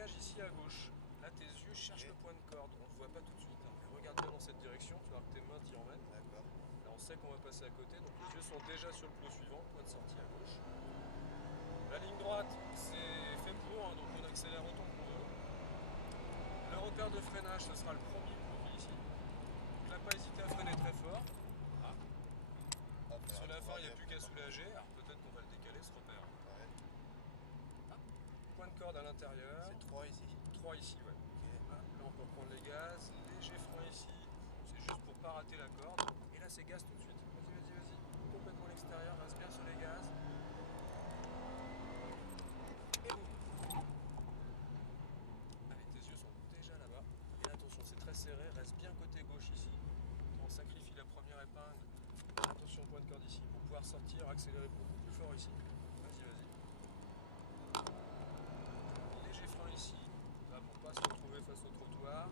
braquage ici à gauche. Là, tes yeux cherchent le point de corde. On ne le voit pas tout de suite. Hein. Regarde bien dans cette direction, tu vois que tes mains t'y emmènent. D'accord. Là, on sait qu'on va passer à côté, donc les yeux sont déjà sur le plot suivant, point de sortie à gauche. La ligne droite, c'est fait pour, hein, donc on accélère autant qu'on veut. Le repère de freinage, ce sera le premier produit ici. Donc là, pas hésiter à freiner très fort. Ah. Sur la fin, il n'y a plus qu'à soulager. Alors peut-être qu'on va le décaler ce repère. Ouais. Ah. Point de corde à l'intérieur. C'est 3 ici. 3 ici, ouais. Okay. Là, on peut prendre les gaz. Léger frein ici. C'est juste pour pas rater la corde. Et là, c'est gaz tout de suite. Vas-y, vas-y, vas-y. Complètement à l'extérieur. Reste bien sur les gaz. Et boum. Allez, tes yeux sont déjà là-bas. Et là, attention, c'est très serré. Reste bien côté gauche ici. On sacrifie la première épingle. Attention, point de corde ici. Pour pouvoir sortir, accélérer beaucoup plus fort ici. Vas-y, vas-y. Léger frein ici. Là, pour pas se retrouver face au trottoir.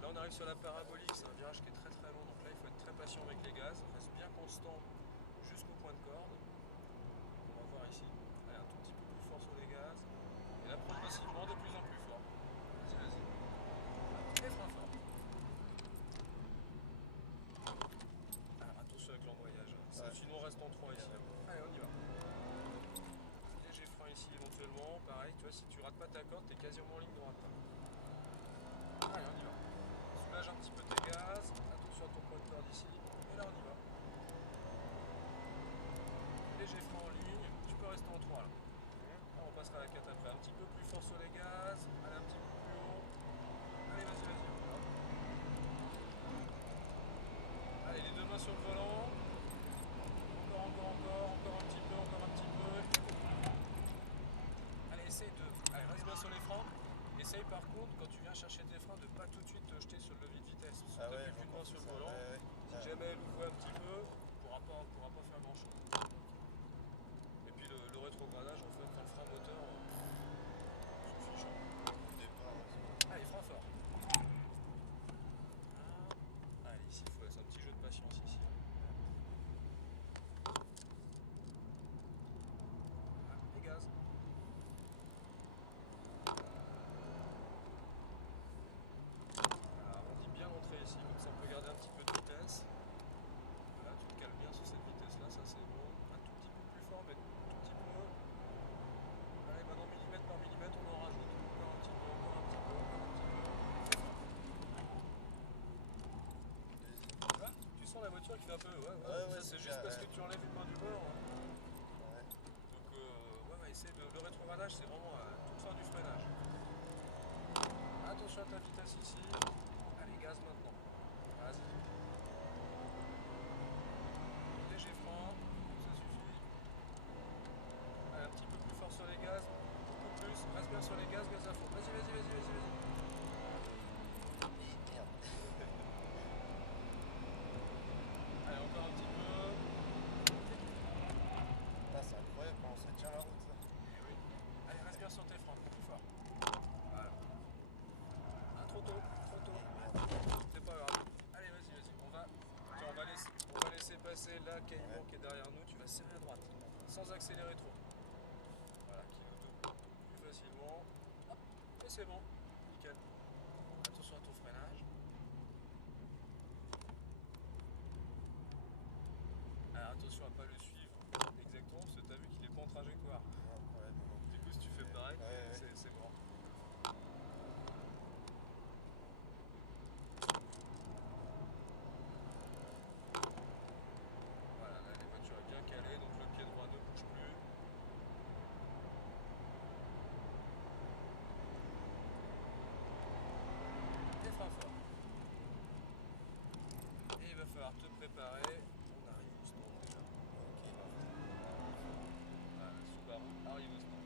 Là, on arrive sur la parabolique. C'est un virage qui est très très long. Donc là, il faut être très patient avec les gaz. Reste bien constant jusqu'au point de corde. On va voir ici. Allez, un tout petit peu plus fort sur les gaz. Et là, progressivement, de plus en plus fort. Vas-y, vas-y. Et frein fort. Alors, attention avec l'embrayage. Ouais. Sinon, reste en 3 ici. Allez, on y va. Léger frein ici éventuellement. Pareil, tu vois, si tu rates pas ta corde, t'es quasiment en ligne droite. Allez, on y va. Soulage un petit peu tes gaz. Attention à ton point de corde ici. Et là, on y va. Léger frein en ligne. Tu peux rester en 3 là. Là, on passera à la 4 après. Un petit peu plus fort sur les gaz. Allez, un petit peu plus haut. Allez, vas-y, vas-y. Allez, les deux mains sur le volant. Encore un petit peu, encore un petit peu. Allez, essaye de. Allez, reste bien sur les freins. Essaye par contre, quand tu viens chercher tes freins, de pas tout de suite te jeter sur le levier de vitesse. Parce que tu n'as plus qu'une main sur le volant. Si jamais elle ouvre un petit peu, tu ne pourras pas faire grand chose. Et puis le rétrogradage, en fait, quand le frein moteur, suffit chaud. Allez, frein fort. Allez, ici, il faut laisser un petit jeu de patience ici. Les gaz. Alors, on dit bien l'entrée ici, comme ça on peut garder un petit peu de vitesse. Voilà, tu te calmes bien sur cette vitesse là, ça c'est bon. Un tout petit peu plus fort, mais tout petit peu. Allez, maintenant millimètre par millimètre, on en rajoute. Encore un petit peu, encore un petit peu, encore un petit peu. Là, tu sens la voiture qui fait un peu. Ouais, ça c'est juste parce que tu enlèves une main du bord. Ouais. Donc, ouais, essaye de. Le rétrogradage, c'est vraiment à toute fin du freinage. Attention à ta vitesse ici. Allez, gaz maintenant. Vas-y. Léger frein, ça suffit. Allez, un petit peu plus fort sur les gaz. Beaucoup plus. Reste bien sur les gaz, gaz à fond. Vas-y, vas-y, vas-y, vas-y, vas-y. Merde. Allez, encore un petit peu. Ah, c'est incroyable comment ça tient la route ça. Eh oui. Allez, reste bien sur tes freins, plus fort. Voilà. Ah, trop tôt, trop tôt. C'est pas grave. Allez, vas-y, vas-y. Tiens, on va laisser passer là caillement qui est derrière nous. Tu vas serrer à droite, sans accélérer trop. Voilà, qui nous double plus facilement. Hop, et c'est bon. Nickel. Attention à ton freinage. Alors attention à pas le suivre exactement parce que tu as vu qu'il est pas en trajectoire. Du coup si tu fais pareil, c'est mort. Voilà, là la voiture est bien calée, donc le pied droit ne bouge plus. Et frein fort. Et il va falloir te préparer. On arrive au stand déjà. Ok. Voilà, Subaru arrive au stand.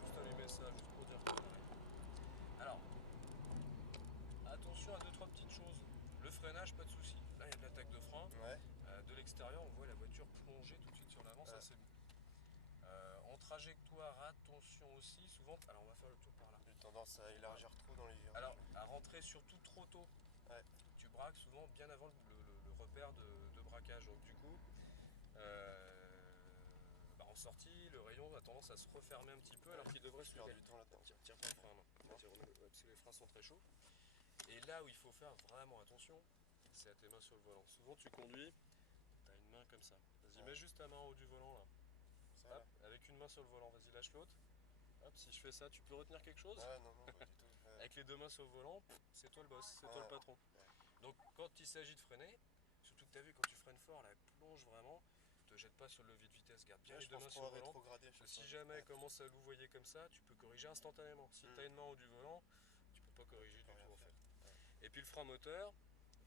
Juste allumer ça, juste pour dire qu'on arrive. Alors, attention à 2-3 petites choses. Le freinage, pas de souci. Là, il y a de l'attaque de frein. Ouais. De l'extérieur, on voit la voiture plonger tout de suite sur l'avant, ça c'est bon. En trajectoire, attention aussi, souvent. Alors, on va faire le tour par là. J'ai tendance à élargir trop dans les virages. Alors, à rentrer surtout trop tôt. Ouais. Tu braques souvent bien avant le repère de braquage. Donc, du coup, en sortie, le rayon a tendance à se refermer un petit peu alors qu'il devrait se Perdre lever. du temps là-dedans. Tire pas le frein, non. Parce que les freins sont très chauds. Et là où il faut faire vraiment attention, c'est à tes mains sur le volant. Souvent tu conduis, tu as une main comme ça. Vas-y, mets juste ta main en haut du volant là. Ça, Hop, avec une main sur le volant, vas-y, lâche l'autre. Hop, si je fais ça, tu peux retenir quelque chose? là. Non, non, pas du tout. Avec les deux mains sur le volant, c'est toi le boss, c'est toi le patron. Ouais. Donc quand il s'agit de freiner, surtout que tu as vu quand tu freines fort, la plonge vraiment, te jette pas sur le levier de vitesse, garde bien Ouais, les je deux pense mains trop sur à le volant. rétrograder à Parce que chaque si fois. jamais Ouais. elle commence à louvoyer comme ça, tu peux corriger instantanément. Si tu as une main en haut du volant, tu peux pas corriger Tu du peux rien tout en fait. faire. Et puis le frein moteur,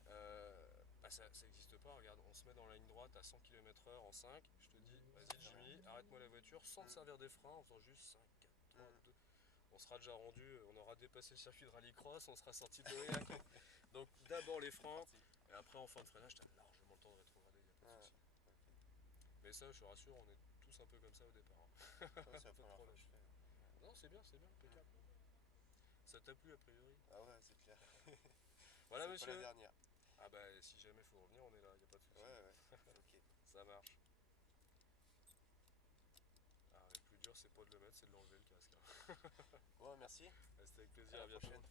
bah ça n'existe pas. Regarde, on se met dans la ligne droite à 100 km/h en 5. Je te dis, vas-y Jimmy, arrête-moi la voiture sans te servir des freins en faisant juste 5, 4, 3, 2. On sera déjà rendu, on aura dépassé le circuit de rallycross, on sera sorti de l'Aurillac. Donc d'abord les freins, et après en fin de freinage, tu as largement le temps de rétrograder, il n'y a pas de souci. Mais ça, je te rassure, on est tous un peu comme ça au départ. Ouais, c'est la Pas de première fois problème. que je fais. Non, c'est bien, impeccable. Ça t'a plu a priori? Ah ouais, c'est clair. Voilà C'est monsieur. pas la dernière. Ah bah si jamais il faut revenir, on est là, il n'y a pas de souci. Ouais, ok. Ça marche. Ah, le plus dur, c'est pas de le mettre, c'est de l'enlever le casque. Bon, merci. C'était avec À plaisir, la à bientôt. prochaine.